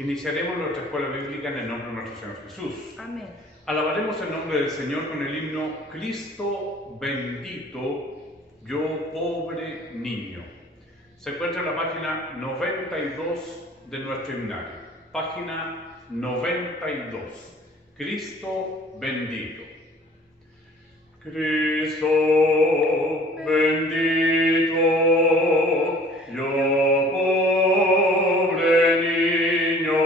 Iniciaremos nuestra escuela bíblica en el nombre de nuestro Señor Jesús. Amén. Alabaremos el nombre del Señor con el himno Cristo bendito, yo pobre niño. Se encuentra en la página 92 de nuestro himnario. Página 92. Cristo bendito. Cristo bendito, yo pobre niño,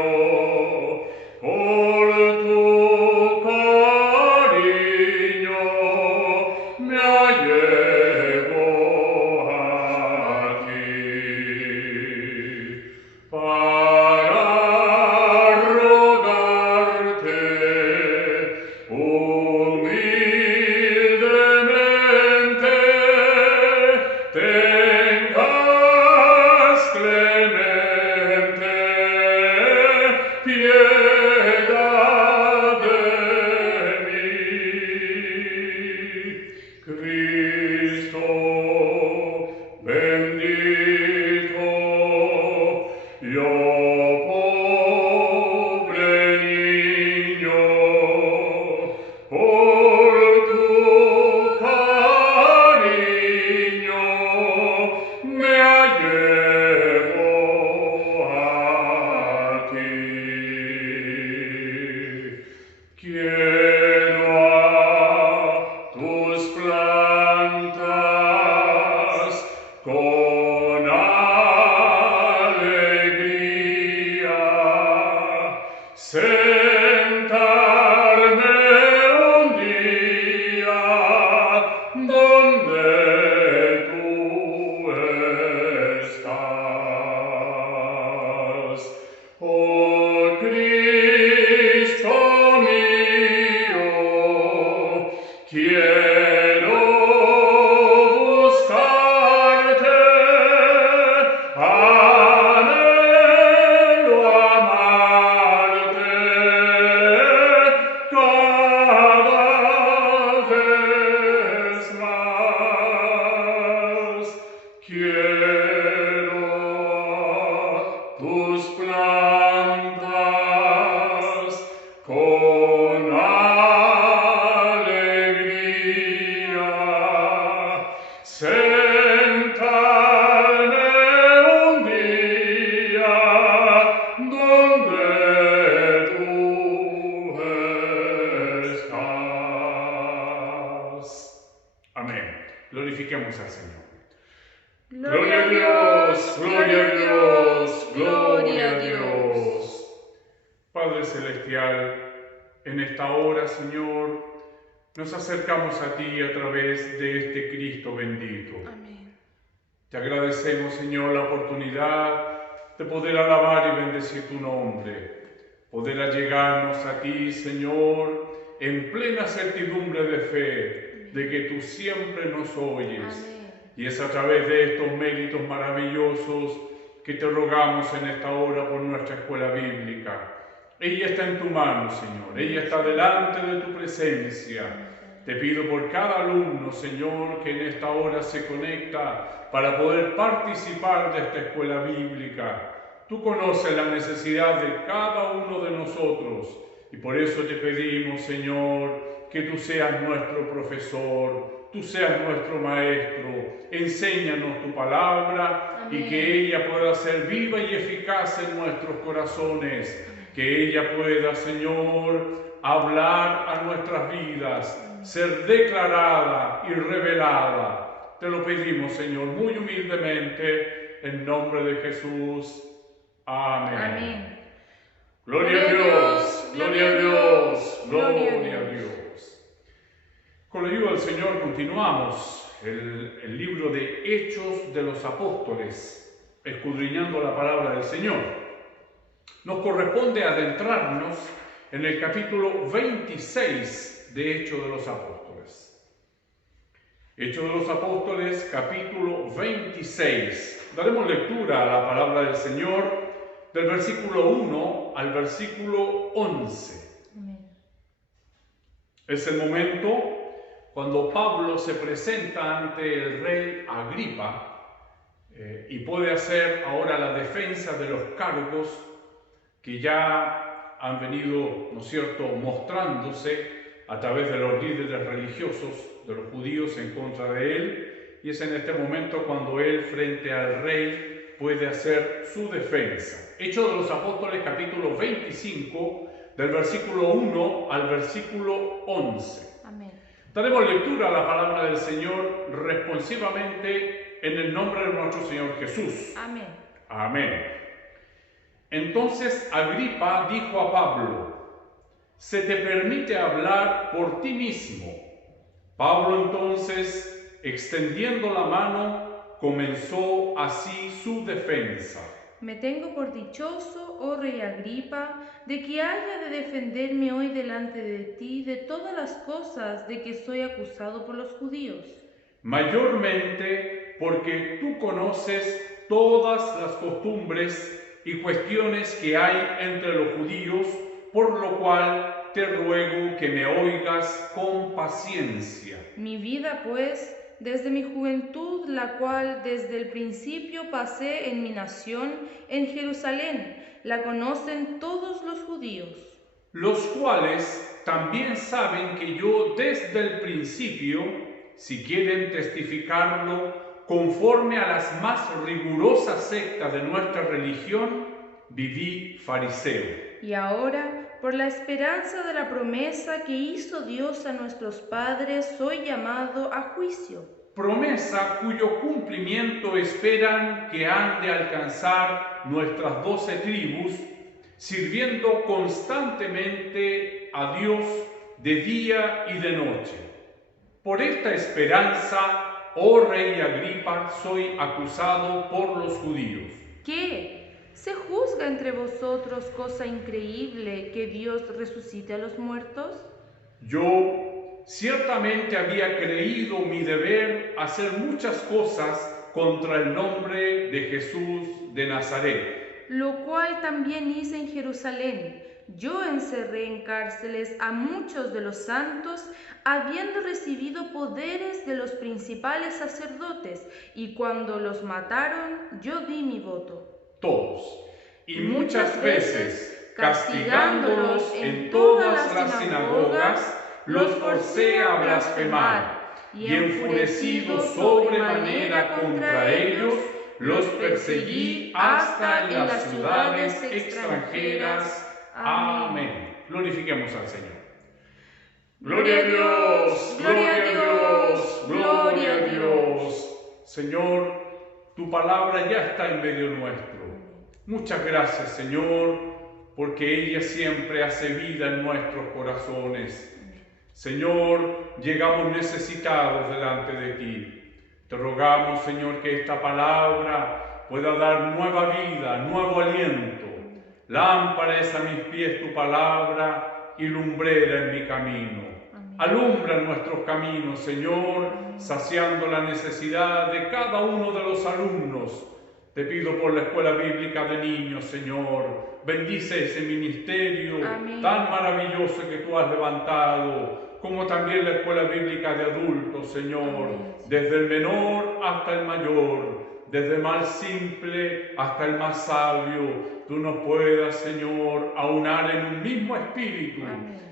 por tu cariño me allego a ti, para rogarte humildemente tengas clemente piedad de mí. Cristo bendito, yo pobre niño, por tu cariño me allego a ti. Quiero a tus plantas con alegría sentarme un día donde tú estás. Oh Cristo mío, quiero buscarte, anhelo amarte cada vez más. Quiero a tus plantas con alegría sentarme un día donde tú estás. Amén. Glorifiquemos al Señor. Gloria a Dios, gloria a Dios, gloria a Dios. Padre Celestial, en esta hora, Señor, nos acercamos a ti a través de este Cristo bendito. Amén. Te agradecemos, Señor, la oportunidad de poder alabar y bendecir tu nombre, poder allegarnos a ti, Señor, en plena certidumbre de fe, de que tú siempre nos oyes. Amén. Y es a través de estos méritos maravillosos que te rogamos en esta hora por nuestra escuela bíblica. Ella está en tu mano, Señor. Ella está delante de tu presencia. Te pido por cada alumno, Señor, que en esta hora se conecta para poder participar de esta escuela bíblica. Tú conoces la necesidad de cada uno de nosotros y por eso te pedimos, Señor, que tú seas nuestro profesor, tú seas nuestro maestro. Enséñanos tu palabra. Amén. Y que ella pueda ser viva y eficaz en nuestros corazones. Que ella pueda, Señor, hablar a nuestras vidas, ser declarada y revelada. Te lo pedimos, Señor, muy humildemente, en nombre de Jesús. Amén. Amén. Gloria a Dios, gloria a Dios, gloria a Dios. Con la ayuda del Señor continuamos el libro de Hechos de los Apóstoles, escudriñando la palabra del Señor. Nos corresponde adentrarnos en el capítulo 26 de Hechos de los Apóstoles. Hechos de los Apóstoles, capítulo 26. Daremos lectura a la palabra del Señor del versículo 1 al versículo 11. Amén. Es el momento cuando Pablo se presenta ante el rey Agripa y puede hacer ahora la defensa de los cargos que ya han venido, ¿no es cierto?, mostrándose a través de los líderes religiosos de los judíos en contra de él, y es en este momento cuando él, frente al rey, puede hacer su defensa. Hechos de los Apóstoles, capítulo 25, del versículo 1 al versículo 11. Amén. Daremos lectura a la palabra del Señor responsivamente en el nombre de nuestro Señor Jesús. Amén. Amén. Entonces Agripa dijo a Pablo: «Se te permite hablar por ti mismo». Pablo entonces, extendiendo la mano, comenzó así su defensa. Me tengo por dichoso, oh rey Agripa, de que haya de defenderme hoy delante de ti de todas las cosas de que soy acusado por los judíos. Mayormente porque tú conoces todas las costumbres y cuestiones que hay entre los judíos, por lo cual te ruego que me oigas con paciencia. Mi vida, pues, desde mi juventud, la cual desde el principio pasé en mi nación, en Jerusalén, la conocen todos los judíos. Los cuales también saben que yo desde el principio, si quieren testificarlo, conforme a las más rigurosas sectas de nuestra religión, viví fariseo. Y ahora, por la esperanza de la promesa que hizo Dios a nuestros padres, soy llamado a juicio. Promesa cuyo cumplimiento esperan que han de alcanzar nuestras 12 tribus, sirviendo constantemente a Dios de día y de noche. Por esta esperanza, oh rey Agripa, soy acusado por los judíos. ¿Qué? ¿Se juzga entre vosotros cosa increíble que Dios resucite a los muertos? Yo ciertamente había creído mi deber hacer muchas cosas contra el nombre de Jesús de Nazaret, Lo cual también hice en Jerusalén. Yo encerré en cárceles a muchos de los santos, habiendo recibido poderes de los principales sacerdotes, y cuando los mataron, yo di mi voto. todos, y muchas veces, castigándolos en todas las sinagogas, los forcé a blasfemar, y enfurecido sobremanera contra ellos, los perseguí hasta en las ciudades extranjeras. Amén. Glorifiquemos al Señor. Gloria a Dios, gloria a Dios, gloria a Dios. Señor, tu palabra ya está en medio nuestro. Muchas gracias, Señor, porque ella siempre hace vida en nuestros corazones. Señor, llegamos necesitados delante de ti. Te rogamos, Señor, que esta palabra pueda dar nueva vida, nuevo aliento. Lámpara es a mis pies tu palabra y lumbrera en mi camino. Alumbra nuestros caminos, Señor, saciando la necesidad de cada uno de los alumnos. Te pido por la escuela bíblica de niños, Señor, bendice ese ministerio tan maravilloso que tú has levantado, como también la escuela bíblica de adultos, Señor, desde el menor hasta el mayor, desde el más simple hasta el más sabio. Tú nos puedas, Señor, aunar en un mismo espíritu,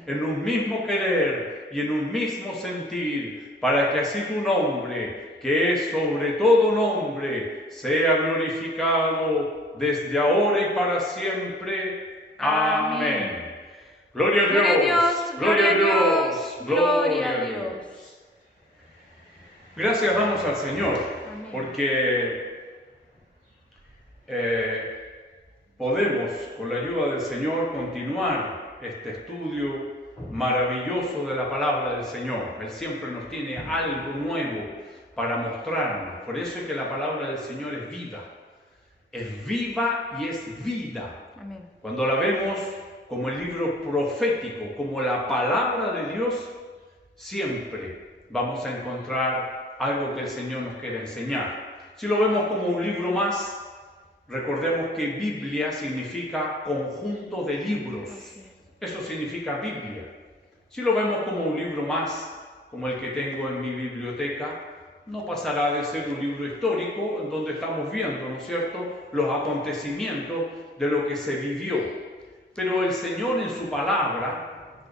en un mismo querer y en un mismo sentir, para que así tu nombre, que es sobre todo nombre, sea glorificado desde ahora y para siempre. Amén. Gloria a Dios, gloria a Dios, gloria a Dios. Gracias damos al Señor, porque podemos, con la ayuda del Señor, continuar este estudio maravilloso de la palabra del Señor. Él siempre nos tiene algo nuevo para mostrarnos. Por eso es que la palabra del Señor es viva y es vida. Amén. Cuando la vemos como el libro profético, como la palabra de Dios, siempre vamos a encontrar algo que el Señor nos quiere enseñar. Si lo vemos como un libro más, recordemos que Biblia significa conjunto de libros. Eso significa Biblia. Si lo vemos como un libro más, como el que tengo en mi biblioteca, no pasará de ser un libro histórico en donde estamos viendo, ¿no es cierto?, los acontecimientos de lo que se vivió. pero el Señor en su palabra,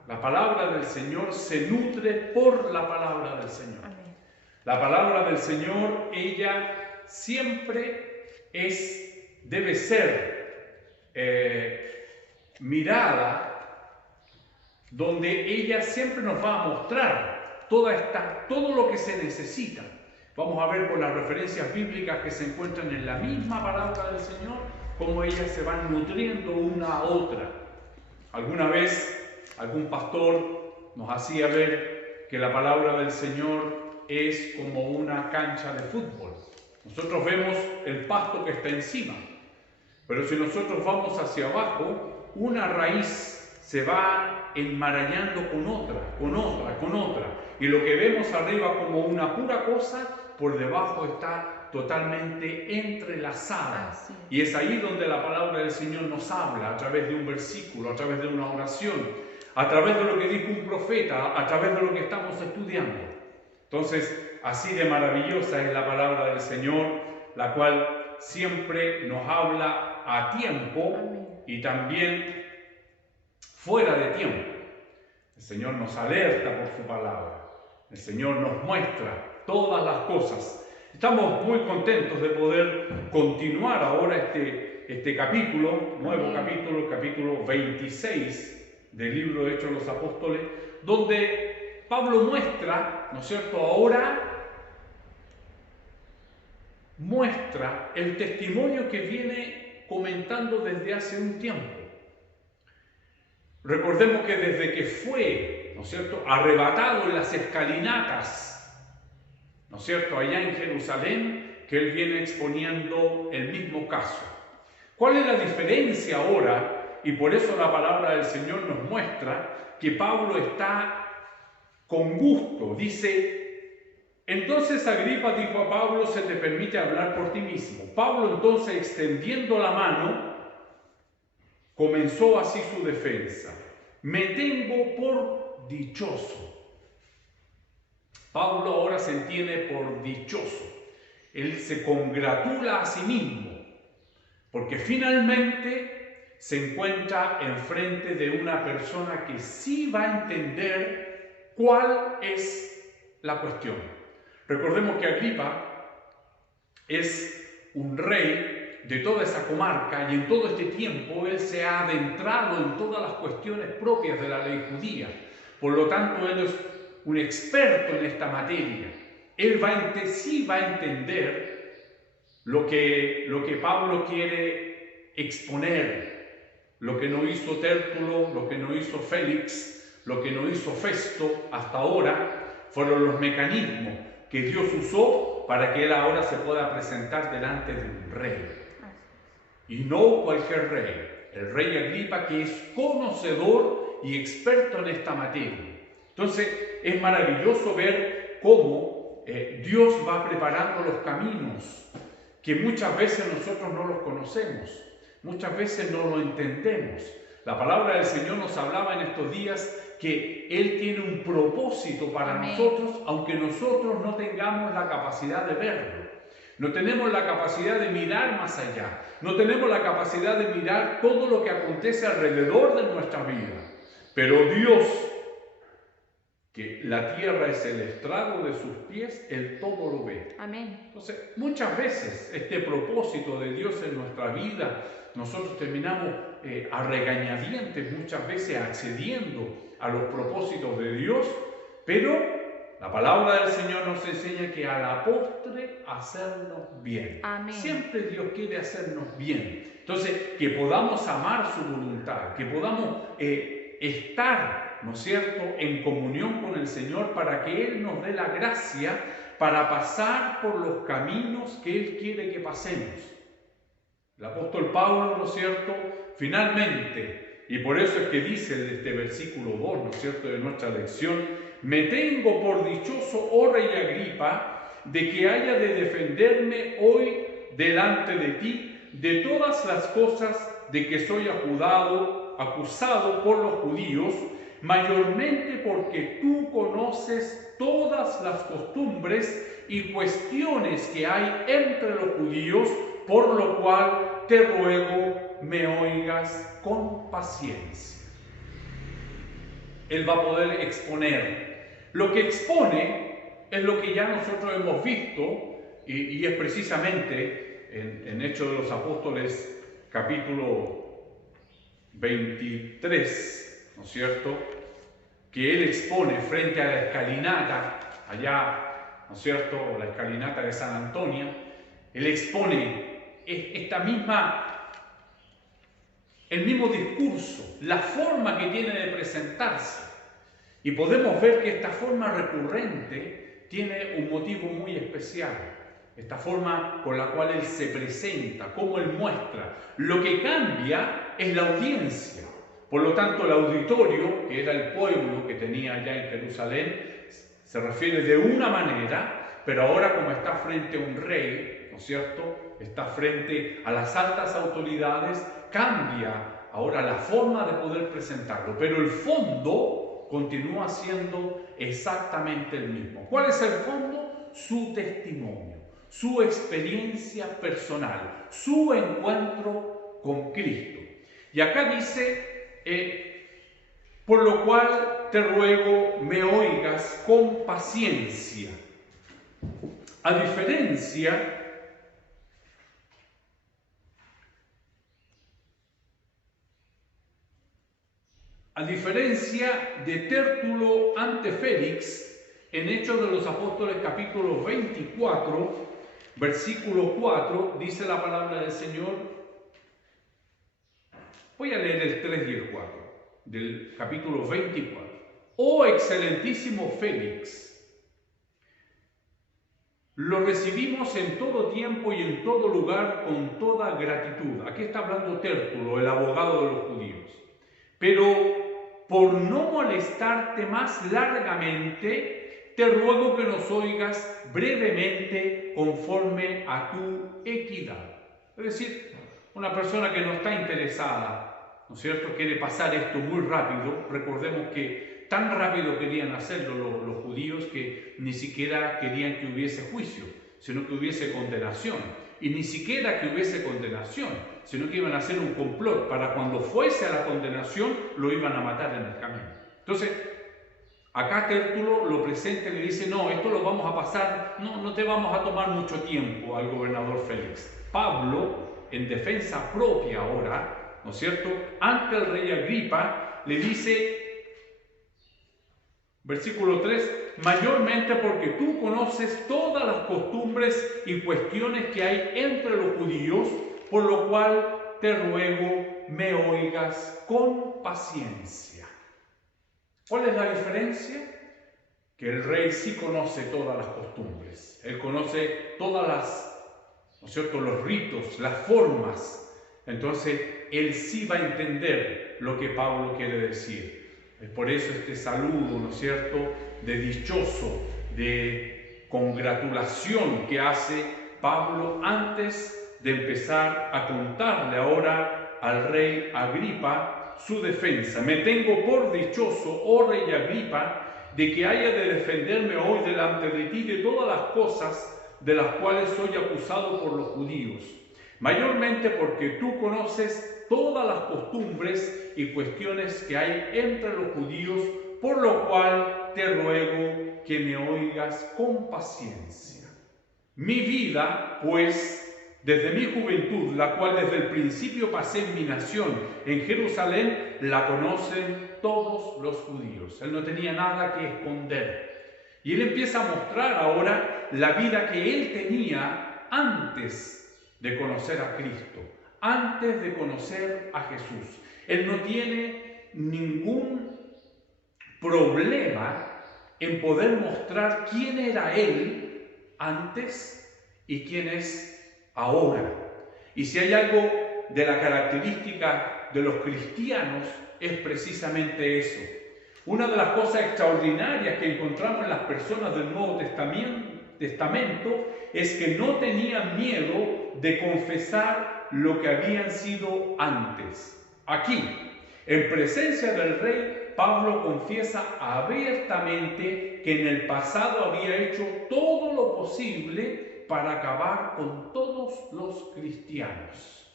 la palabra del Señor se nutre por la palabra del Señor. Amén. La palabra del Señor, ella siempre debe ser mirada, donde ella siempre nos va a mostrar todo lo que se necesita. Vamos a ver por las referencias bíblicas que se encuentran en la misma palabra del Señor, cómo ellas se van nutriendo una a otra. Alguna vez algún pastor nos hacía ver que la palabra del Señor es como una cancha de fútbol. Nosotros vemos el pasto que está encima, pero si nosotros vamos hacia abajo, una raíz se va enmarañando con otra, y lo que vemos arriba como una pura cosa, por debajo está totalmente entrelazada. Y es ahí donde la palabra del Señor nos habla, a través de un versículo, a través de una oración, a través de lo que dijo un profeta, a través de lo que estamos estudiando. Entonces, así de maravillosa es la palabra del Señor, la cual siempre nos habla a tiempo y también fuera de tiempo. El Señor nos alerta por su palabra. El Señor nos muestra todas las cosas. Estamos muy contentos de poder continuar ahora este capítulo, nuevo capítulo 26 del libro de Hechos de los Apóstoles, donde Pablo muestra, ¿no es cierto?, ahora muestra el testimonio que viene comentando desde hace un tiempo. Recordemos que desde que fue, ¿no es cierto?, arrebatado en las escalinatas, ¿no es cierto?, allá en Jerusalén, que él viene exponiendo el mismo caso. ¿Cuál es la diferencia ahora? Y por eso la palabra del Señor nos muestra que Pablo está con gusto. Dice, entonces Agripa dijo a Pablo, se te permite hablar por ti mismo. Pablo entonces, extendiendo la mano, comenzó así su defensa. Me tengo por dichoso. Pablo ahora se entiende por dichoso. Él se congratula a sí mismo, porque finalmente se encuentra enfrente de una persona que sí va a entender cuál es la cuestión. Recordemos que Agripa es un rey de toda esa comarca y en todo este tiempo él se ha adentrado en todas las cuestiones propias de la ley judía. Por lo tanto, él es un experto en esta materia. Él sí va a entender lo que Pablo quiere exponer, lo que no hizo Tértulo, lo que no hizo Félix, lo que no hizo Festo hasta ahora, fueron los mecanismos que Dios usó para que él ahora se pueda presentar delante de un rey. Y no cualquier rey, el rey Agripa, que es conocedor y experto en esta materia. Entonces es maravilloso ver cómo Dios va preparando los caminos, que muchas veces nosotros no los conocemos, muchas veces no lo entendemos. La palabra del Señor nos hablaba en estos días que Él tiene un propósito para nosotros, aunque nosotros no tengamos la capacidad de verlo. No tenemos la capacidad de mirar más allá, no tenemos la capacidad de mirar todo lo que acontece alrededor de nuestra vida. Pero Dios, que la tierra es el estrado de sus pies, Él todo lo ve. Amén. Entonces, muchas veces este propósito de Dios en nuestra vida, nosotros terminamos a regañadientes, muchas veces accediendo a los propósitos de Dios, pero la palabra del Señor nos enseña que a la postre hacernos bien. Amén. Siempre Dios quiere hacernos bien. Entonces, que podamos amar su voluntad, que podamos estar, ¿no es cierto?, en comunión con el Señor para que Él nos dé la gracia para pasar por los caminos que Él quiere que pasemos. El apóstol Pablo, ¿no es cierto?, finalmente, y por eso es que dice de este versículo 2, ¿no es cierto?, de nuestra lección, me tengo por dichoso, oh rey Agripa, de que haya de defenderme hoy delante de ti de todas las cosas de que soy acusado por los judíos, mayormente porque tú conoces todas las costumbres y cuestiones que hay entre los judíos, por lo cual te ruego me oigas con paciencia. Él va a poder exponer. Lo que expone es lo que ya nosotros hemos visto y es precisamente en Hechos de los Apóstoles capítulo 23, ¿no es cierto?, que él expone frente a la escalinata, allá, ¿no es cierto?, la escalinata de San Antonio. Él expone el mismo discurso, la forma que tiene de presentarse. Y podemos ver que esta forma recurrente tiene un motivo muy especial. Esta forma con la cual él se presenta, cómo él muestra. Lo que cambia es la audiencia. Por lo tanto, el auditorio, que era el pueblo que tenía allá en Jerusalén, se refiere de una manera, pero ahora como está frente a un rey, ¿no es cierto?, está frente a las altas autoridades, cambia ahora la forma de poder presentarlo, pero el fondo continúa siendo exactamente el mismo. ¿Cuál es el fondo? Su testimonio, su experiencia personal, su encuentro con Cristo. Y acá dice, por lo cual te ruego me oigas con paciencia. A diferencia de Tértulo ante Félix, en Hechos de los Apóstoles capítulo 24, versículo 4, dice la palabra del Señor. Voy a leer el 3 y el 4 del capítulo 24. Oh excelentísimo Félix, lo recibimos en todo tiempo y en todo lugar con toda gratitud. Aquí está hablando Tértulo, el abogado de los judíos. Pero por no molestarte más largamente, te ruego que nos oigas brevemente conforme a tu equidad. Es decir, una persona que no está interesada, ¿no es cierto?, quiere pasar esto muy rápido. Recordemos que tan rápido querían hacerlo los judíos que ni siquiera querían que hubiese juicio, sino que hubiese condenación. Y ni siquiera que hubiese condenación, sino que iban a hacer un complot para cuando fuese a la condenación lo iban a matar en el camino. Entonces, acá Tértulo lo presenta y le dice, no, esto lo vamos a pasar, no te vamos a tomar mucho tiempo al gobernador Félix. Pablo, en defensa propia ahora, ¿no es cierto?, ante el rey Agripa, le dice, versículo 3, mayormente porque tú conoces todas las costumbres y cuestiones que hay entre los judíos, por lo cual te ruego me oigas con paciencia. ¿Cuál es la diferencia? Que el rey sí conoce todas las costumbres, él conoce todas las, ¿no es cierto?, los ritos, las formas. Entonces, él sí va a entender lo que Pablo quiere decir. Es por eso este saludo, ¿no es cierto?, de dichoso, de congratulación que hace Pablo antes de empezar a contarle ahora al rey Agripa su defensa. Me tengo por dichoso, oh rey Agripa, de que haya de defenderme hoy delante de ti de todas las cosas de las cuales soy acusado por los judíos, mayormente porque tú conoces todas las costumbres y cuestiones que hay entre los judíos, por lo cual te ruego que me oigas con paciencia. Mi vida, pues, desde mi juventud, la cual desde el principio pasé en mi nación, en Jerusalén, la conocen todos los judíos. Él no tenía nada que esconder. Y él empieza a mostrar ahora la vida que él tenía antes de conocer a Cristo, antes de conocer a Jesús. Él no tiene ningún problema en poder mostrar quién era él antes y quién es ahora. Y si hay algo de la característica de los cristianos, es precisamente eso. Una de las cosas extraordinarias que encontramos en las personas del Nuevo Testamento es que no tenían miedo de confesar lo que habían sido antes. Aquí, en presencia del rey, Pablo confiesa abiertamente que en el pasado había hecho todo lo posible para acabar con todos los cristianos.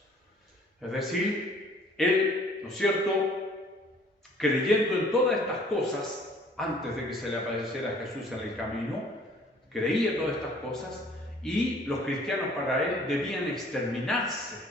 Es decir, él, ¿no es cierto?, creyendo en todas estas cosas, antes de que se le apareciera Jesús en el camino, creía en todas estas cosas, y los cristianos para él debían exterminarse,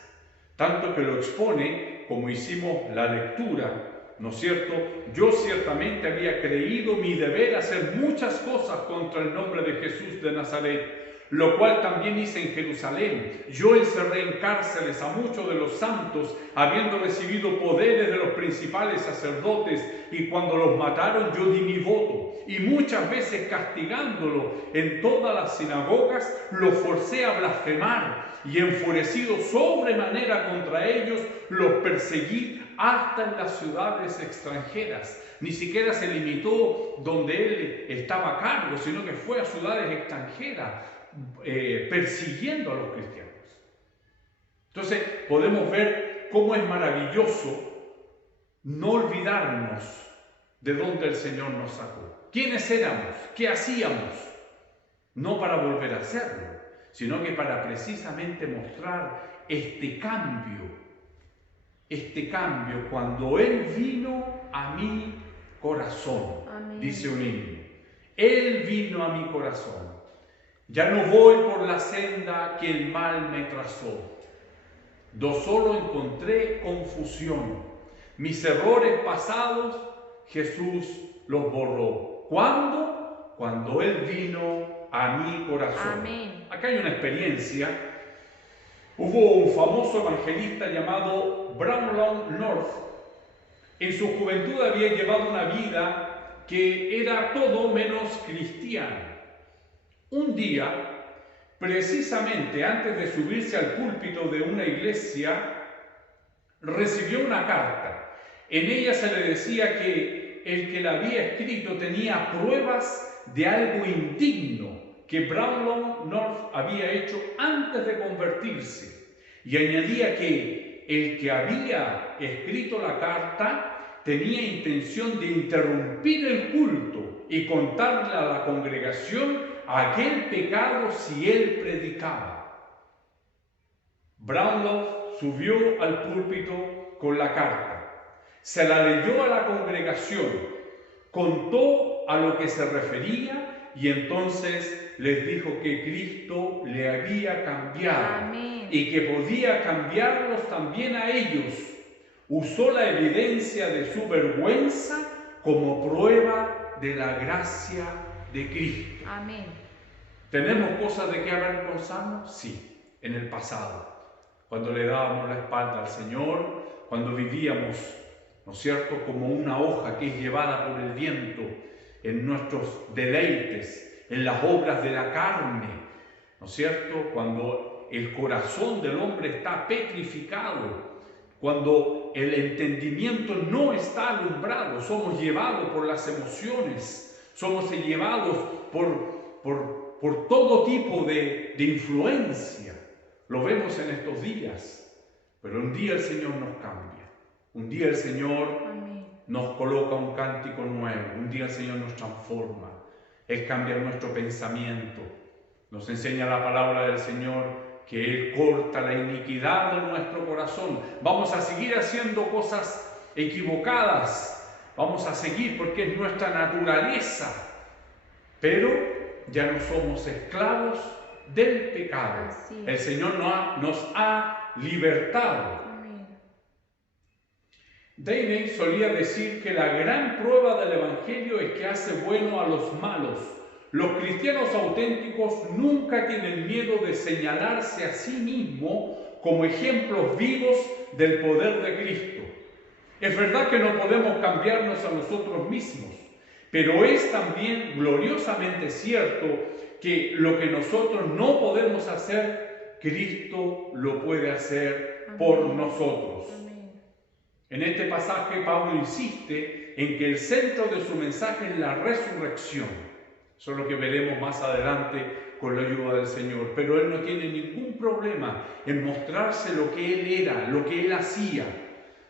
tanto que lo expone, como hicimos la lectura, ¿no es cierto? Yo ciertamente había creído mi deber hacer muchas cosas contra el nombre de Jesús de Nazaret, lo cual también hice en Jerusalén. Yo encerré en cárceles a muchos de los santos, habiendo recibido poderes de los principales sacerdotes, y cuando los mataron yo di mi voto, y muchas veces castigándolo en todas las sinagogas, los forcé a blasfemar, y enfurecido sobremanera contra ellos, los perseguí hasta en las ciudades extranjeras. Ni siquiera se limitó donde él estaba a cargo, sino que fue a ciudades extranjeras, persiguiendo a los cristianos. Entonces podemos ver cómo es maravilloso no olvidarnos de dónde el Señor nos sacó. ¿Quiénes éramos? ¿Qué hacíamos? No para volver a hacerlo, sino que para precisamente mostrar este cambio cuando Él vino a mi corazón. Amén. Dice un himno, Él vino a mi corazón. Ya no voy por la senda que el mal me trazó. Do solo encontré confusión. Mis errores pasados Jesús los borró. ¿Cuándo? Cuando Él vino a mi corazón. Amén. Acá hay una experiencia. Hubo un famoso evangelista llamado Brownlow North. En su juventud había llevado una vida que era todo menos cristiana. Un día, precisamente antes de subirse al púlpito de una iglesia, recibió una carta. En ella se le decía que el que la había escrito tenía pruebas de algo indigno que Brownlow North había hecho antes de convertirse. Y añadía que el que había escrito la carta tenía intención de interrumpir el culto y contarle a la congregación aquel pecado si él predicaba. Brownlow subió al púlpito con la carta, se la leyó a la congregación, contó a lo que se refería y entonces les dijo que Cristo le había cambiado. Amén. Y que podía cambiarlos también a ellos. Usó la evidencia de su vergüenza como prueba de la gracia de Cristo. Amén. ¿Tenemos cosas de qué avergonzarnos? Sí, en el pasado, cuando le dábamos la espalda al Señor, cuando vivíamos, ¿no es cierto?, como una hoja que es llevada por el viento en nuestros deleites, en las obras de la carne, ¿no es cierto?, cuando el corazón del hombre está petrificado, cuando el entendimiento no está alumbrado, somos llevados por las emociones, somos llevados por todo tipo de influencia. Lo vemos en estos días, pero un día el Señor nos cambia, un día el Señor nos coloca un cántico nuevo, un día el Señor nos transforma, Él cambia nuestro pensamiento, nos enseña la palabra del Señor que Él corta la iniquidad de nuestro corazón. Vamos a seguir haciendo cosas equivocadas, vamos a seguir porque es nuestra naturaleza, pero ya no somos esclavos del pecado. El Señor nos ha libertado. Amén. Dane solía decir que la gran prueba del Evangelio es que hace bueno a los malos. Los cristianos auténticos nunca tienen miedo de señalarse a sí mismos como ejemplos vivos del poder de Cristo. Es verdad que no podemos cambiarnos a nosotros mismos, pero es también gloriosamente cierto que lo que nosotros no podemos hacer, Cristo lo puede hacer por nosotros. Amén. En este pasaje Pablo insiste en que el centro de su mensaje es la resurrección. Eso es lo que veremos más adelante con la ayuda del Señor. Pero Él no tiene ningún problema en mostrarse lo que Él era, lo que Él hacía,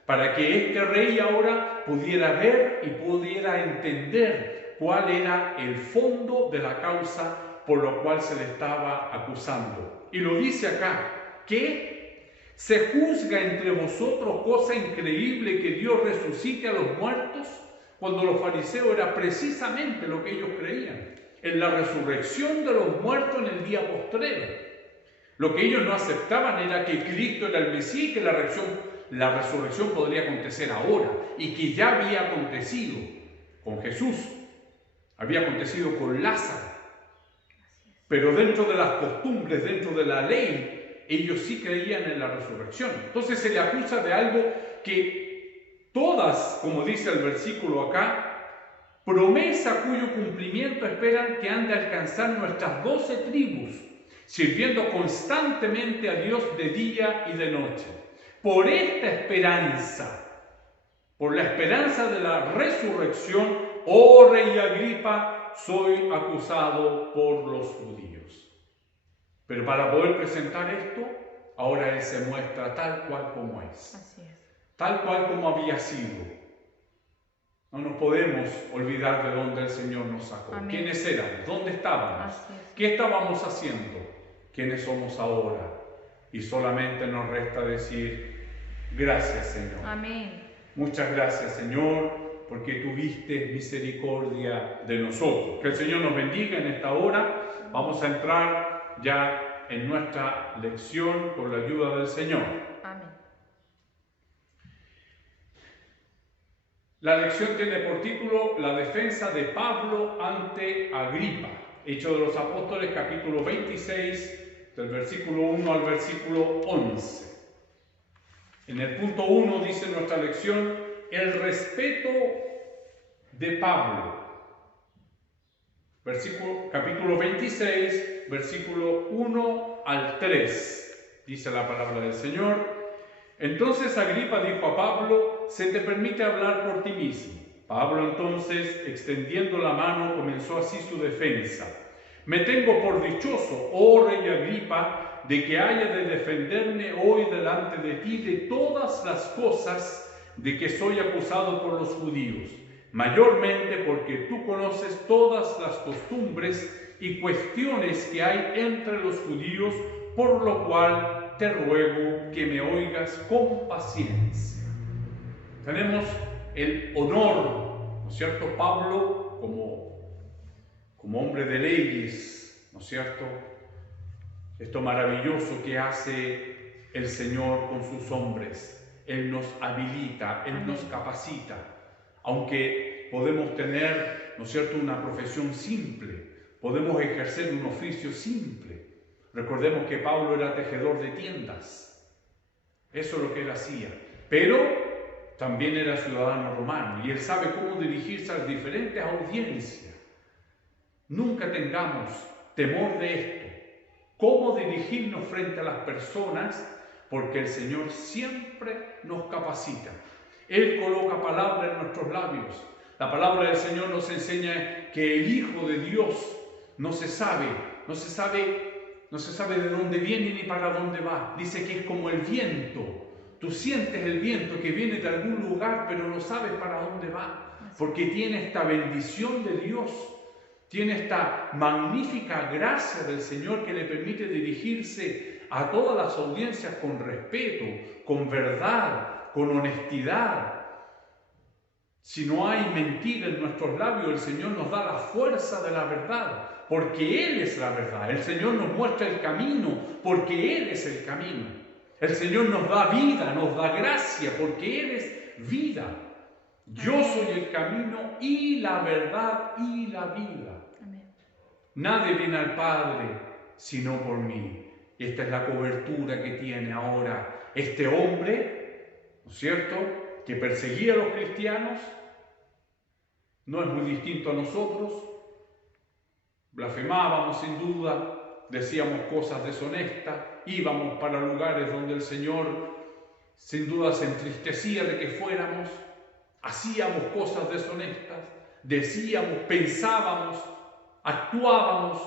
para que este rey ahora pudiera ver y pudiera entender cuál era el fondo de la causa por lo cual se le estaba acusando. Y lo dice acá, que ¿Se juzga entre vosotros cosa increíble que Dios resucite a los muertos? Cuando los fariseos era precisamente lo que ellos creían, en la resurrección de los muertos en el día postrero. Lo que ellos no aceptaban era que Cristo era el Mesías y que la resurrección podría acontecer ahora y que ya había acontecido con Jesús, había acontecido con Lázaro. Pero dentro de las costumbres, dentro de la ley, ellos sí creían en la resurrección. Entonces se le acusa de algo que todas, como dice el versículo acá, promesa cuyo cumplimiento esperan que han de alcanzar nuestras 12 tribus, sirviendo constantemente a Dios de día y de noche. Por esta esperanza, por la esperanza de la resurrección, oh rey Agripa, soy acusado por los judíos. Pero para poder presentar esto, ahora él se muestra tal cual como es. Así es. Tal cual como había sido. No nos podemos olvidar de dónde el Señor nos sacó. Amén. ¿Quiénes éramos? ¿Dónde estábamos? Así es. ¿Qué estábamos haciendo? ¿Quiénes somos ahora? Y solamente nos resta decir, gracias Señor. Amén. Muchas gracias Señor, porque tuviste misericordia de nosotros. Que el Señor nos bendiga en esta hora. Vamos a entrar ya en nuestra lección con la ayuda del Señor. Amén. La lección tiene por título La defensa de Pablo ante Agripa. Hechos de los Apóstoles, capítulo 26, del versículo 1 al versículo 11. En el punto 1 dice nuestra lección, el respeto de Pablo. Capítulo 26, versículo 1 al 3. Dice la palabra del Señor. Entonces Agripa dijo a Pablo, se te permite hablar por ti mismo. Pablo entonces, extendiendo la mano, comenzó así su defensa. Me tengo por dichoso, oh rey Agripa, de que haya de defenderme hoy delante de ti de todas las cosas de que soy acusado por los judíos, mayormente porque tú conoces todas las costumbres y cuestiones que hay entre los judíos, por lo cual te ruego que me oigas con paciencia. Tenemos el honor, ¿no es cierto? Pablo como hombre de leyes, ¿no es cierto? Esto maravilloso que hace el Señor con sus hombres. Él nos habilita, Él nos capacita. Aunque podemos tener, ¿no es cierto?, una profesión simple, podemos ejercer un oficio simple. Recordemos que Pablo era tejedor de tiendas. Eso es lo que él hacía. Pero también era ciudadano romano y él sabe cómo dirigirse a diferentes audiencias. Nunca tengamos temor de esto. Cómo dirigirnos frente a las personas, porque el Señor siempre nos capacita. Él coloca palabra en nuestros labios. La palabra del Señor nos enseña que el Hijo de Dios no se sabe de dónde viene ni para dónde va. Dice que es como el viento. Tú sientes el viento que viene de algún lugar, pero no sabes para dónde va, porque tiene esta bendición de Dios, tiene esta magnífica gracia del Señor que le permite dirigirse a todas las audiencias con respeto, con verdad, con honestidad. Si no hay mentira en nuestros labios, el Señor nos da la fuerza de la verdad, porque Él es la verdad. El Señor nos muestra el camino, porque Él es el camino. El Señor nos da vida, nos da gracia, porque Él es vida. Yo soy el camino y la verdad y la vida. Amén. Nadie viene al Padre sino por mí. Esta es la cobertura que tiene ahora este hombre, ¿no es cierto?, que perseguía a los cristianos. No es muy distinto a nosotros. Blasfemábamos sin duda, decíamos cosas deshonestas, íbamos para lugares donde el Señor sin duda se entristecía de que fuéramos, hacíamos cosas deshonestas, decíamos, pensábamos, actuábamos.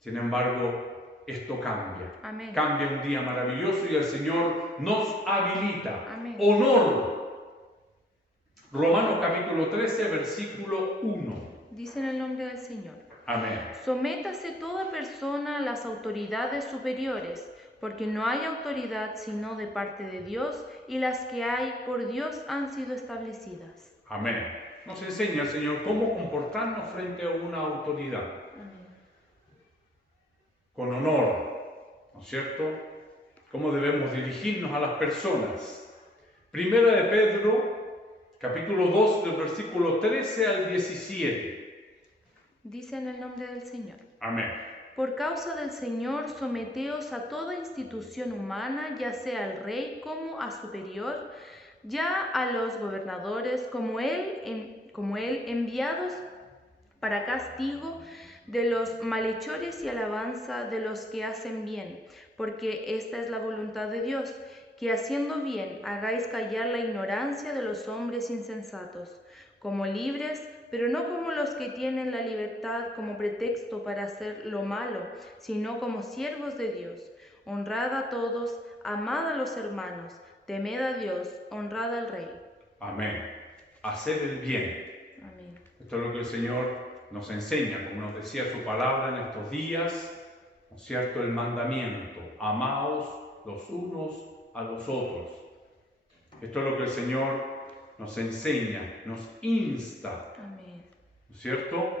Sin embargo, esto cambia. Amén. Cambia un día maravilloso y el Señor nos habilita. Amén. Honor. Romanos capítulo 13, versículo 1. Dice en el nombre del Señor. Amén. Sométase toda persona a las autoridades superiores, porque no hay autoridad sino de parte de Dios, y las que hay por Dios han sido establecidas. Amén. Nos enseña el Señor cómo comportarnos frente a una autoridad. Amén. Con honor, ¿no es cierto? Cómo debemos dirigirnos a las personas. Primera de Pedro, capítulo 2, del versículo 13 al 17. Dice en el nombre del Señor. Amén. Por causa del Señor, someteos a toda institución humana, ya sea al rey como a superior, ya a los gobernadores como él enviados para castigo de los malhechores y alabanza de los que hacen bien, porque esta es la voluntad de Dios, que haciendo bien hagáis callar la ignorancia de los hombres insensatos, como libres, pero no como los que tienen la libertad como pretexto para hacer lo malo, sino como siervos de Dios. Honrad a todos, amad a los hermanos, temed a Dios, honrad al Rey. Amén. Hacer el bien. Amén. Esto es lo que el Señor nos enseña, como nos decía su palabra en estos días, ¿no es cierto? El mandamiento, amaos los unos a los otros. Esto es lo que el Señor nos enseña, nos insta, Amén. ¿no es cierto?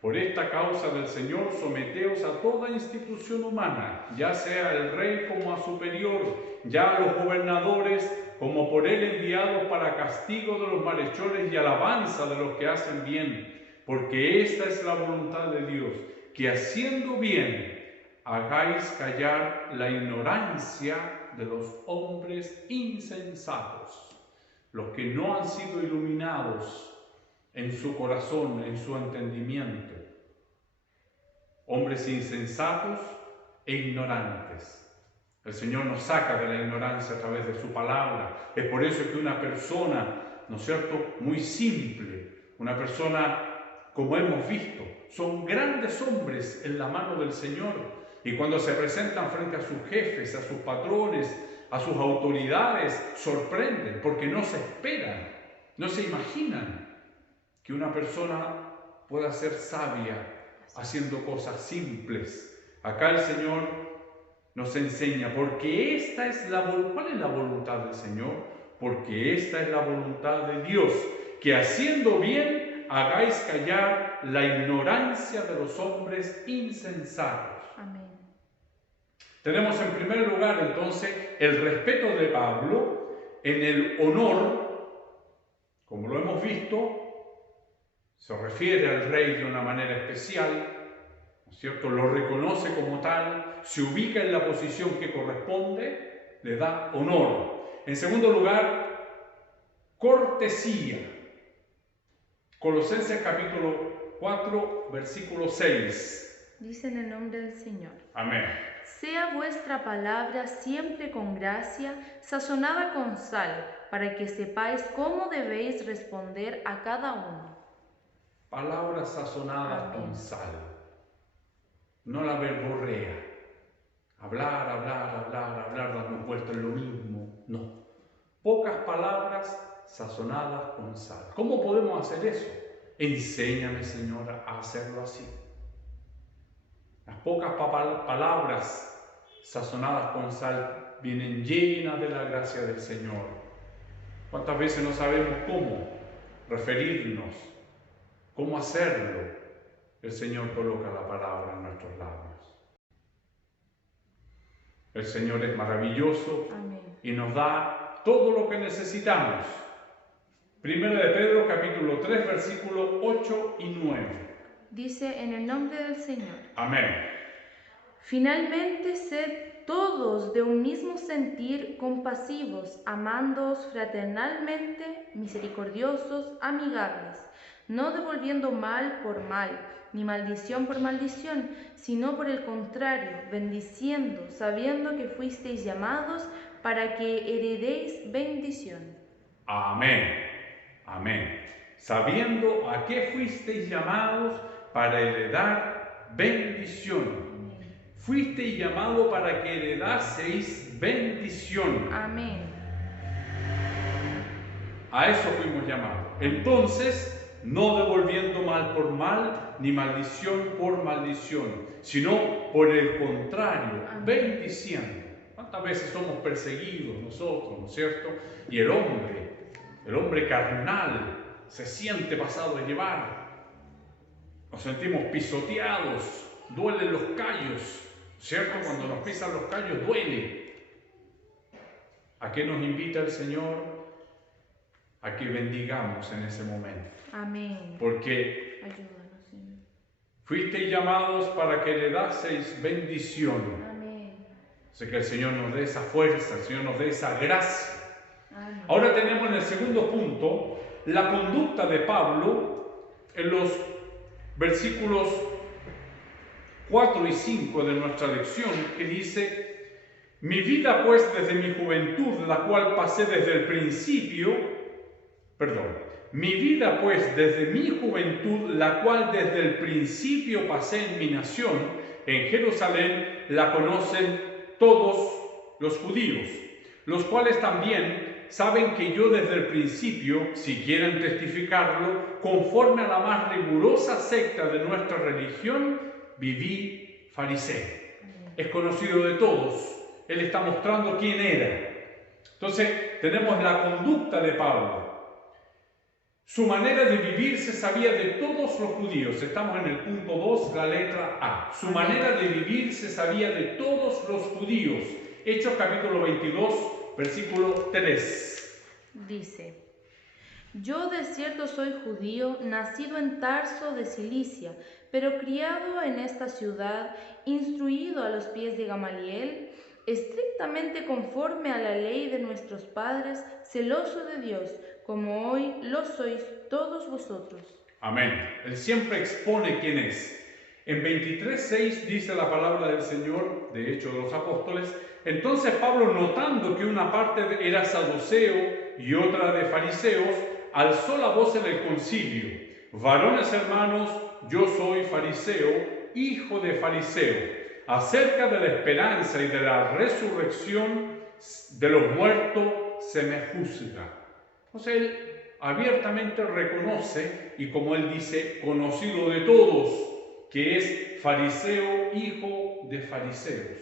Por esta causa del Señor, someteos a toda institución humana, ya sea el rey como a superior, ya a los gobernadores como por él enviados para castigo de los malhechores y alabanza de los que hacen bien, porque esta es la voluntad de Dios, que haciendo bien hagáis callar la ignorancia de los hombres insensatos, los que no han sido iluminados en su corazón, en su entendimiento, hombres insensatos e ignorantes. El Señor nos saca de la ignorancia a través de su palabra. Es por eso que una persona, ¿no es cierto?, muy simple, una persona, como hemos visto, son grandes hombres en la mano del Señor, y cuando se presentan frente a sus jefes, a sus patrones, a sus autoridades, sorprenden, porque no se esperan, no se imaginan que una persona pueda ser sabia haciendo cosas simples. Acá el Señor nos enseña, porque esta es la voluntad. ¿Cuál es la voluntad del Señor? Porque esta es la voluntad de Dios, que haciendo bien hagáis callar la ignorancia de los hombres insensatos. Amén. Tenemos en primer lugar entonces el respeto de Pablo en el honor, como lo hemos visto. Se refiere al rey de una manera especial, ¿no es cierto? Lo reconoce como tal, se ubica en la posición que corresponde, le da honor. En segundo lugar, cortesía. Colosenses capítulo 4, versículo 6. Dice en el nombre del Señor. Amén. Sea vuestra palabra siempre con gracia, sazonada con sal, para que sepáis cómo debéis responder a cada uno. Palabras sazonadas Amén. con sal, no la verborrea. Hablar, darnos vuelta en lo mismo, no. Pocas palabras sazonadas con sal. ¿Cómo podemos hacer eso? Enséñame, Señora, a hacerlo así. Las pocas palabras sazonadas con sal vienen llenas de la gracia del Señor. ¿Cuántas veces no sabemos cómo referirnos? ¿Cómo hacerlo? El Señor coloca la palabra en nuestros labios. El Señor es maravilloso. Amén. Y nos da todo lo que necesitamos. Primera de Pedro, capítulo 3, versículos 8 y 9. Dice en el nombre del Señor. Amén. Finalmente, sed todos de un mismo sentir, compasivos, amándoos fraternalmente, misericordiosos, amigables, no devolviendo mal por mal, ni maldición por maldición, sino por el contrario, bendiciendo, sabiendo que fuisteis llamados para que heredéis bendición. Amén. Amén. Sabiendo a qué fuisteis llamados para heredar bendición. Fuisteis llamados para que heredaseis bendición. Amén. A eso fuimos llamados. Entonces, no devolviendo mal por mal, ni maldición por maldición, sino por el contrario, bendiciendo. ¿Cuántas veces somos perseguidos nosotros, no es cierto? Y el hombre carnal, se siente pasado de llevar. Nos sentimos pisoteados, duelen los callos, ¿cierto? Cuando nos pisan los callos duele. ¿A qué nos invita el Señor? A que bendigamos en ese momento. Amén. Porque Ayúdanos, Señor. fuisteis llamados para que le daseis bendición. Amén. Sé que el Señor nos dé esa fuerza, el Señor nos dé esa gracia. Amén. Ahora tenemos en el segundo punto la conducta de Pablo en los versículos 4 y 5 de nuestra lección, que dice: mi vida pues desde mi juventud, la cual pasé desde el principio, mi vida pues desde mi juventud, la cual desde el principio pasé en mi nación, en Jerusalén, la conocen todos los judíos, los cuales también saben que yo desde el principio, si quieren testificarlo, conforme a la más rigurosa secta de nuestra religión, viví fariseo. Es conocido de todos. Él está mostrando quién era. Entonces, tenemos la conducta de Pablo. Su manera de vivir se sabía de todos los judíos. Estamos en el punto 2, la letra A. Su manera de vivir se sabía de todos los judíos. Hechos capítulo 22, versículo 3. Dice: yo de cierto soy judío, nacido en Tarso de Cilicia, pero criado en esta ciudad, instruido a los pies de Gamaliel, estrictamente conforme a la ley de nuestros padres, celoso de Dios, como hoy lo sois todos vosotros. Amén. Él siempre expone quién es. En 23:6 dice la palabra del Señor, de Hechos de los Apóstoles: entonces Pablo, notando que una parte era saduceo y otra de fariseos, alzó la voz en el concilio: varones hermanos, yo soy fariseo, hijo de fariseo. Acerca de la esperanza y de la resurrección de los muertos se me juzga. Entonces él abiertamente reconoce, y como él dice, conocido de todos, que es fariseo, hijo de fariseos.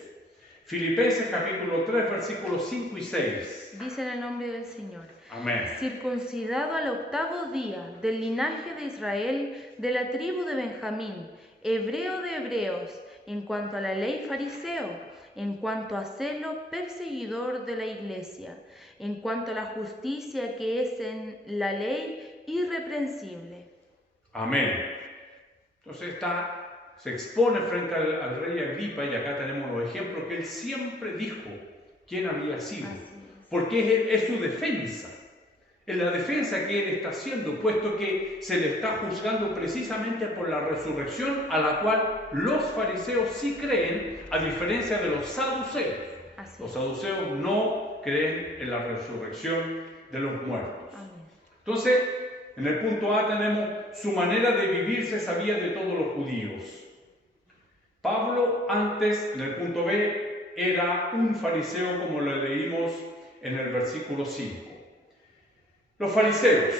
Filipenses capítulo 3, versículos 5 y 6. Dice en el nombre del Señor: Amén. circuncidado al octavo día, del linaje de Israel, de la tribu de Benjamín, hebreo de hebreos, en cuanto a la ley fariseo, en cuanto a celo perseguidor de la iglesia, en cuanto a la justicia que es en la ley irreprensible. Amén. Entonces se expone frente al rey Agripa, y acá tenemos los ejemplos que él siempre dijo quién había sido, porque es su defensa. En la defensa que él está haciendo, puesto que se le está juzgando precisamente por la resurrección, a la cual los fariseos sí creen, a diferencia de los saduceos. Los saduceos no creen en la resurrección de los muertos. Entonces, en el punto A tenemos: su manera de vivir se sabía de todos los judíos. Pablo antes, en el punto B, era un fariseo, como lo leímos en el versículo 5. Los fariseos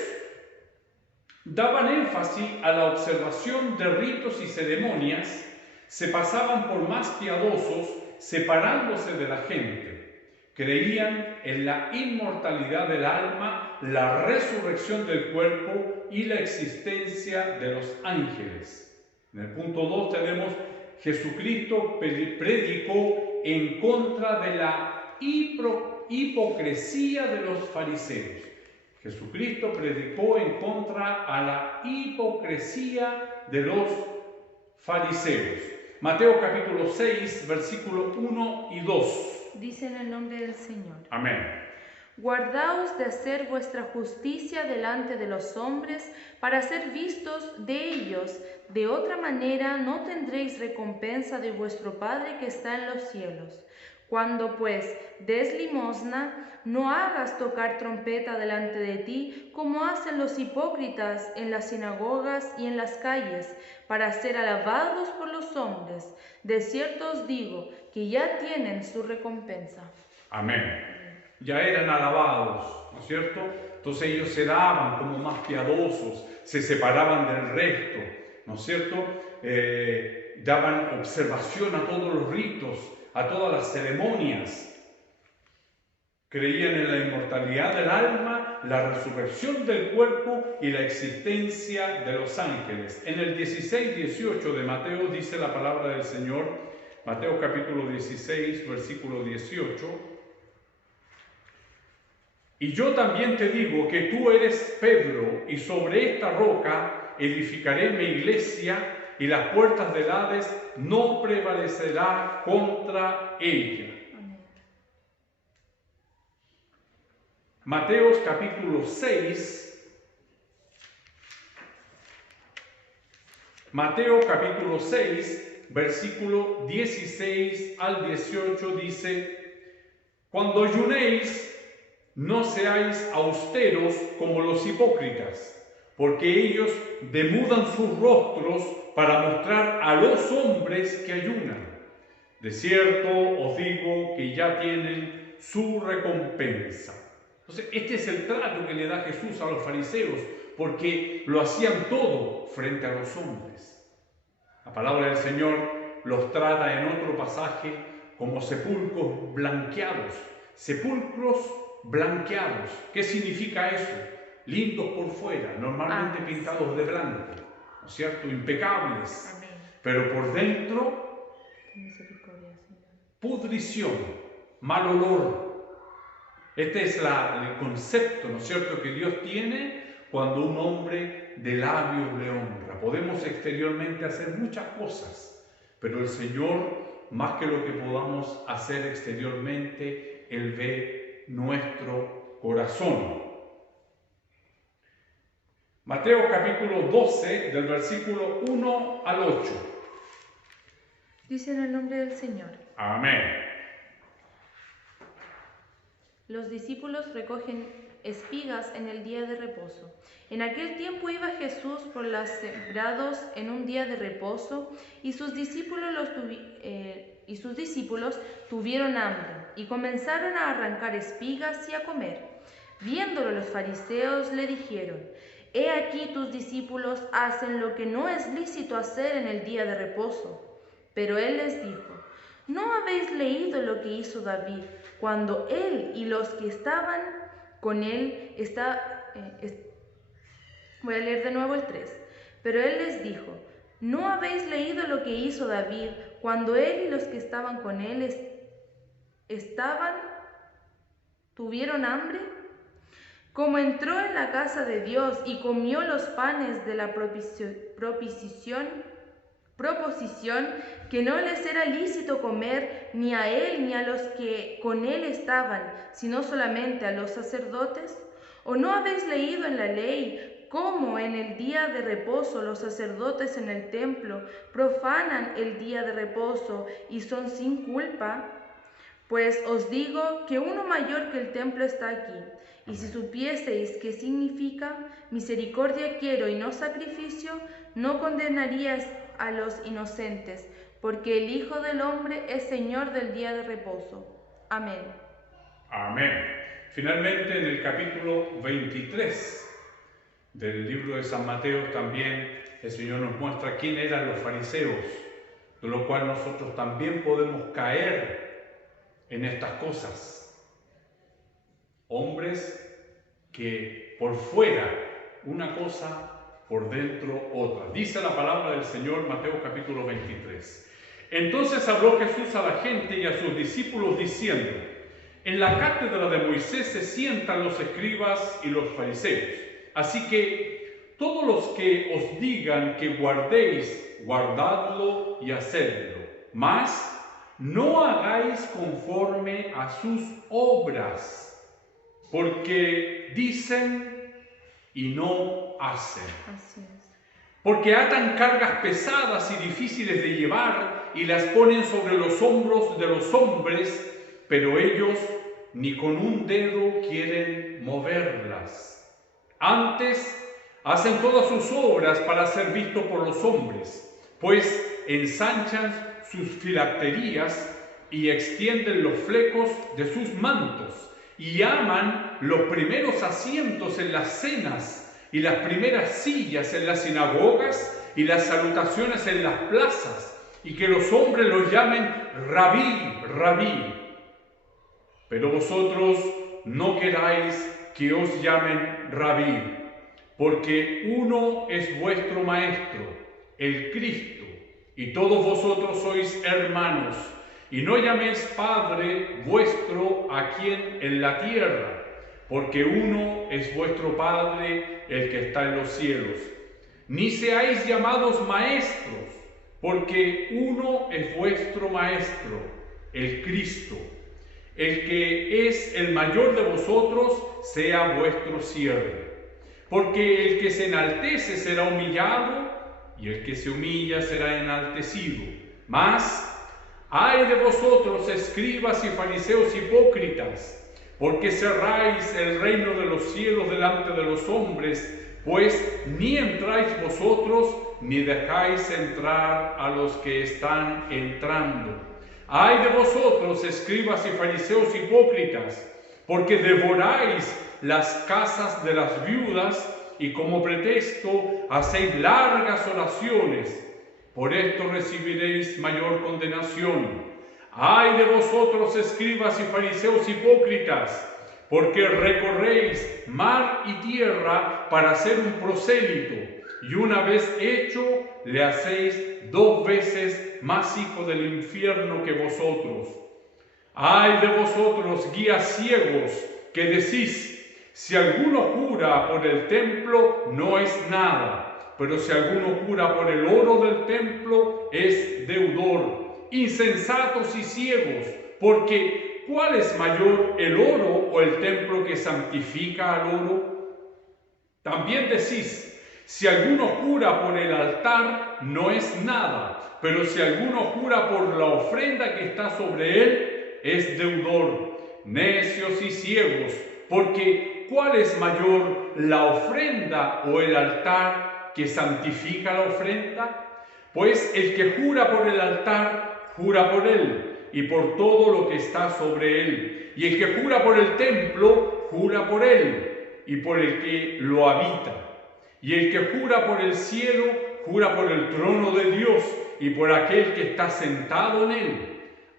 daban énfasis a la observación de ritos y ceremonias, se pasaban por más piadosos, separándose de la gente. Creían en la inmortalidad del alma, la resurrección del cuerpo y la existencia de los ángeles. En el punto 2 tenemos: Jesucristo predicó en contra de la hipocresía de los fariseos. Jesucristo predicó en contra a la hipocresía de los fariseos. Mateo capítulo 6, versículos 1 y 2. Dice en el nombre del Señor: Amén. guardaos de hacer vuestra justicia delante de los hombres, para ser vistos de ellos. De otra manera no tendréis recompensa de vuestro Padre que está en los cielos. Cuando pues des limosna, no hagas tocar trompeta delante de ti, como hacen los hipócritas en las sinagogas y en las calles, para ser alabados por los hombres. De cierto os digo que ya tienen su recompensa. Amén. ya eran alabados, ¿no es cierto? Entonces ellos se daban como más piadosos, se separaban del resto, ¿no es cierto? Daban observación a todos los ritos, a todas las ceremonias. Creían en la inmortalidad del alma, la resurrección del cuerpo y la existencia de los ángeles. En el 16-18 de Mateo dice la palabra del Señor, Mateo capítulo 16, versículo 18. Y yo también te digo que tú eres Pedro, y sobre esta roca edificaré mi iglesia, y las puertas del Hades no prevalecerá contra ella. Mateo capítulo 6, versículo 16 al 18 dice: cuando ayunéis, no seáis austeros como los hipócritas, porque ellos demudan sus rostros para mostrar a los hombres que ayunan. De cierto os digo que ya tienen su recompensa. Entonces, este es el trato que le da Jesús a los fariseos, porque lo hacían todo frente a los hombres. La palabra del Señor los trata en otro pasaje como sepulcros blanqueados. Sepulcros blanqueados. ¿Qué significa eso? Lindos por fuera, normalmente pintados de blanco, ¿no es cierto? Impecables. Amén. Pero por dentro, pudrición, mal olor. Este es el concepto, ¿no es cierto?, que Dios tiene cuando un hombre de labios le honra. Podemos exteriormente hacer muchas cosas, pero el Señor, más que lo que podamos hacer exteriormente, Él ve nuestro corazón. Mateo capítulo 12, del versículo 1 al 8. Dice en el nombre del Señor. Amén. Los discípulos recogen espigas en el día de reposo. En aquel tiempo iba Jesús por los sembrados en un día de reposo, y sus discípulos tuvieron hambre y comenzaron a arrancar espigas y a comer. Viéndolo los fariseos le dijeron: He aquí tus discípulos hacen lo que no es lícito hacer en el día de reposo. Pero él les dijo: ¿No habéis leído lo que hizo David cuando él y los que estaban con él Voy a leer de nuevo el 3. Pero él les dijo: ¿No habéis leído lo que hizo David cuando él y los que estaban con él tuvieron hambre? Como entró en la casa de Dios y comió los panes de la proposición que no les era lícito comer ni a él ni a los que con él estaban, sino solamente a los sacerdotes. ¿O no habéis leído en la ley cómo en el día de reposo los sacerdotes en el templo profanan el día de reposo y son sin culpa? Pues os digo que uno mayor que el templo está aquí. Y si supieseis qué significa misericordia quiero y no sacrificio, no condenaríais a los inocentes, porque el Hijo del Hombre es Señor del día de reposo. Amén. Amén. Finalmente, en el capítulo 23 del libro de San Mateo también el Señor nos muestra quién eran los fariseos, de lo cual nosotros también podemos caer en estas cosas. Hombres que por fuera una cosa, por dentro otra. Dice la palabra del Señor, Mateo capítulo 23. Entonces habló Jesús a la gente y a sus discípulos diciendo: en la cátedra de Moisés se sientan los escribas y los fariseos. Así que todos los que os digan que guardéis, guardadlo y hacedlo. Mas no hagáis conforme a sus obras, porque dicen y no hacen. Así es. Porque atan cargas pesadas y difíciles de llevar y las ponen sobre los hombros de los hombres, pero ellos ni con un dedo quieren moverlas. Antes hacen todas sus obras para ser vistos por los hombres, pues ensanchan sus filacterías y extienden los flecos de sus mantos. y aman los primeros asientos en las cenas y las primeras sillas en las sinagogas y las salutaciones en las plazas, y que los hombres los llamen Rabí, Rabí. Pero vosotros no queráis que os llamen Rabí, porque uno es vuestro Maestro, el Cristo, y todos vosotros sois hermanos. Y no llaméis Padre vuestro a quien en la tierra, porque uno es vuestro Padre, el que está en los cielos. Ni seáis llamados maestros, porque uno es vuestro Maestro, el Cristo. El que es el mayor de vosotros sea vuestro siervo. Porque el que se enaltece será humillado, y el que se humilla será enaltecido. Mas ¡ay de vosotros, escribas y fariseos hipócritas! Porque cerráis el reino de los cielos delante de los hombres, pues ni entráis vosotros, ni dejáis entrar a los que están entrando. ¡Ay de vosotros, escribas y fariseos hipócritas! Porque devoráis las casas de las viudas, y como pretexto hacéis largas oraciones. Por esto recibiréis mayor condenación. ¡Ay de vosotros, escribas y fariseos hipócritas! Porque recorréis mar y tierra para ser un prosélito, y una vez hecho, le hacéis 2 veces más hijo del infierno que vosotros. ¡Ay de vosotros, guías ciegos, que decís: si alguno jura por el templo, no es nada, pero si alguno jura por el oro del templo, es deudor! Insensatos y ciegos, porque ¿cuál es mayor, el oro o el templo que santifica al oro? También decís: si alguno jura por el altar, no es nada, pero si alguno jura por la ofrenda que está sobre él, es deudor. Necios y ciegos, porque ¿cuál es mayor, la ofrenda o el altar que santifica la ofrenda? Pues el que jura por el altar, jura por él y por todo lo que está sobre él. Y el que jura por el templo, jura por él y por el que lo habita. Y el que jura por el cielo, jura por el trono de Dios y por aquel que está sentado en él.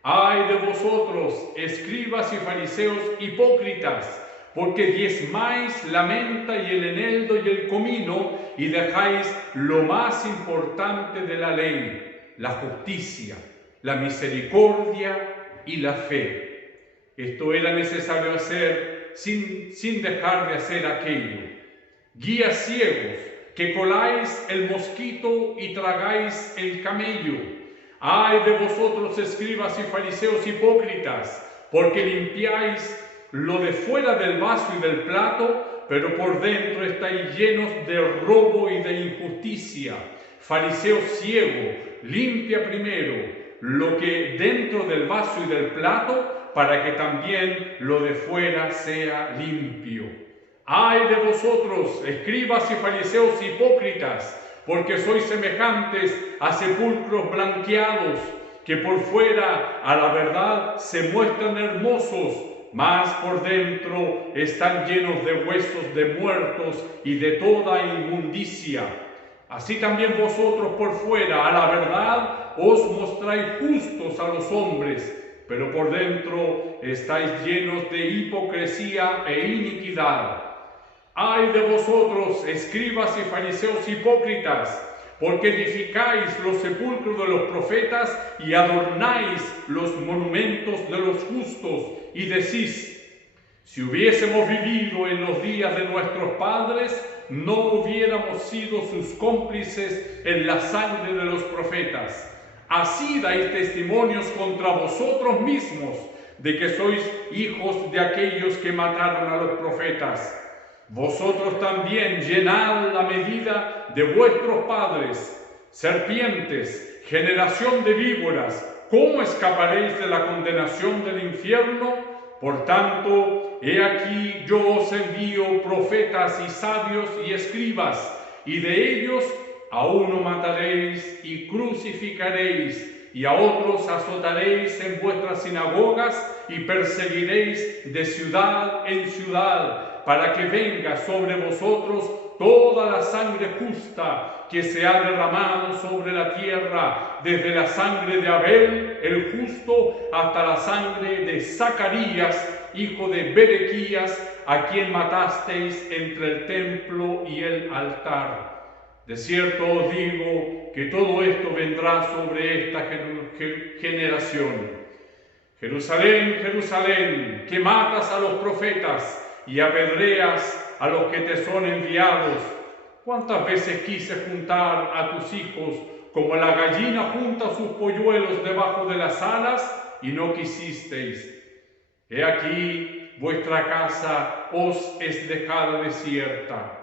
¡Ay de vosotros, escribas y fariseos hipócritas! Porque diezmáis la menta y el eneldo y el comino, y dejáis lo más importante de la ley, la justicia, la misericordia y la fe. Esto era necesario hacer sin dejar de hacer aquello. Guías ciegos, que coláis el mosquito y tragáis el camello. ¡Ay de vosotros, escribas y fariseos hipócritas! Porque limpiáis lo de fuera del vaso y del plato, pero por dentro estáis llenos de robo y de injusticia. Fariseo ciego, limpia primero lo que dentro del vaso y del plato, para que también lo de fuera sea limpio. ¡Ay de vosotros, escribas y fariseos hipócritas! Porque sois semejantes a sepulcros blanqueados, que por fuera a la verdad se muestran hermosos, mas por dentro están llenos de huesos de muertos y de toda inmundicia. Así también vosotros por fuera a la verdad os mostráis justos a los hombres, pero por dentro estáis llenos de hipocresía e iniquidad. ¡Ay de vosotros, escribas y fariseos hipócritas! Porque edificáis los sepulcros de los profetas y adornáis los monumentos de los justos, y decís: si hubiésemos vivido en los días de nuestros padres, no hubiéramos sido sus cómplices en la sangre de los profetas. Así dais testimonios contra vosotros mismos de que sois hijos de aquellos que mataron a los profetas. Vosotros también llenad la medida de vuestros padres. Serpientes, generación de víboras, ¿cómo escaparéis de la condenación del infierno? Por tanto, he aquí yo os envío profetas y sabios y escribas, y de ellos a uno mataréis y crucificaréis, y a otros azotaréis en vuestras sinagogas y perseguiréis de ciudad en ciudad, para que venga sobre vosotros toda la sangre justa que se ha derramado sobre la tierra, desde la sangre de Abel, el justo, hasta la sangre de Zacarías, hijo de Berequías, a quien matasteis entre el templo y el altar. De cierto os digo que todo esto vendrá sobre esta generación. Jerusalén, Jerusalén, que matas a los profetas y apedreas a los que te son enviados. ¿Cuántas veces quise juntar a tus hijos como la gallina junta sus polluelos debajo de las alas y no quisisteis? He aquí, vuestra casa os es dejada desierta.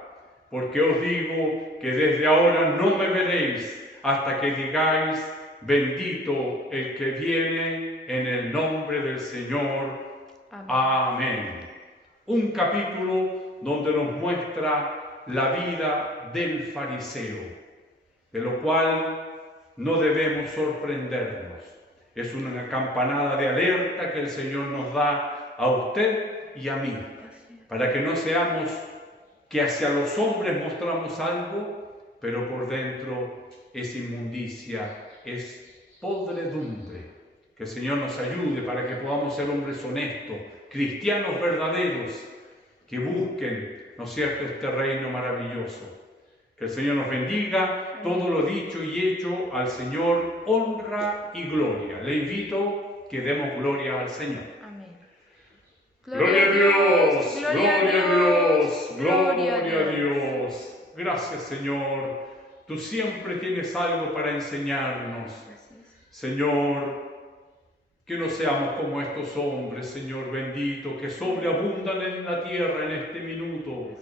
Porque os digo que desde ahora no me veréis hasta que digáis, bendito el que viene en el nombre del Señor. Amén. Amén. Un capítulo donde nos muestra la vida del fariseo, de lo cual no debemos sorprendernos. Es una campanada de alerta que el Señor nos da a usted y a mí, para que no seamos que hacia los hombres mostramos algo, pero por dentro es inmundicia, es podredumbre. Que el Señor nos ayude para que podamos ser hombres honestos, cristianos verdaderos, que busquen, ¿no es cierto?, este reino maravilloso. Que el Señor nos bendiga, todo lo dicho y hecho al Señor, honra y gloria. Le invito que demos gloria al Señor. Gloria a Dios, gloria a Dios, gloria a Dios. Gracias, Señor. Tú siempre tienes algo para enseñarnos. Señor, que no seamos como estos hombres, Señor bendito, que sobreabundan en la tierra en este minuto.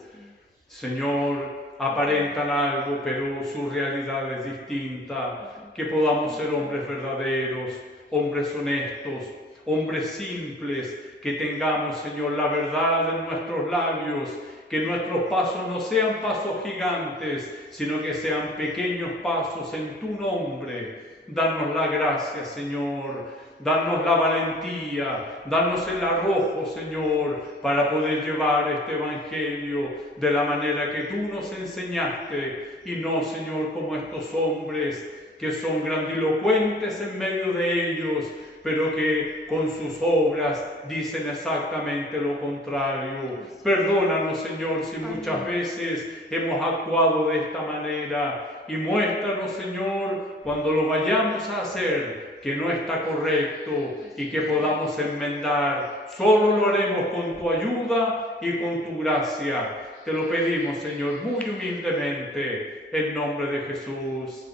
Señor, aparentan algo, pero su realidad es distinta. Que podamos ser hombres verdaderos, hombres honestos, hombres simples, que tengamos, Señor, la verdad en nuestros labios, que nuestros pasos no sean pasos gigantes, sino que sean pequeños pasos en tu nombre. Danos la gracia, Señor, danos la valentía, danos el arrojo, Señor, para poder llevar este evangelio de la manera que tú nos enseñaste, y no, Señor, como estos hombres que son grandilocuentes en medio de ellos, pero que con sus obras dicen exactamente lo contrario. Perdónanos, Señor, si muchas veces hemos actuado de esta manera, y muéstranos, Señor, cuando lo vayamos a hacer, que no está correcto y que podamos enmendar. Solo lo haremos con tu ayuda y con tu gracia. Te lo pedimos, Señor, muy humildemente, en nombre de Jesús.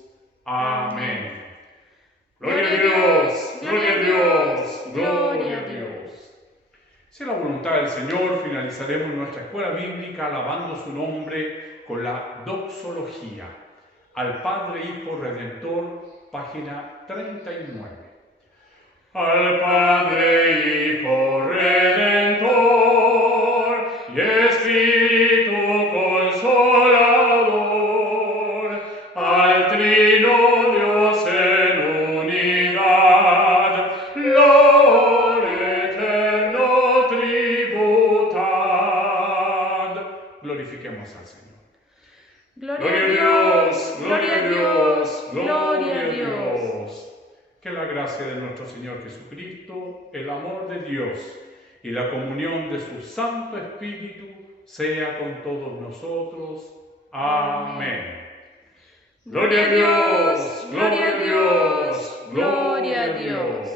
Amén. Gloria a Dios, gloria a Dios, gloria a Dios. Si es la voluntad del Señor, finalizaremos nuestra escuela bíblica alabando su nombre con la doxología. Al Padre, Hijo, Redentor, página 39. Al Padre, Hijo, Redentor y Espíritu Consolador, al Trino Dios en unidad, gloria eterno tributad. Glorifiquemos al Señor. Gloria a Dios, gloria a Dios, gloria a Dios. Que la gracia de nuestro Señor Jesucristo, el amor de Dios y la comunión de su Santo Espíritu sea con todos nosotros. Amén. Gloria a Dios, gloria a Dios, gloria a Dios.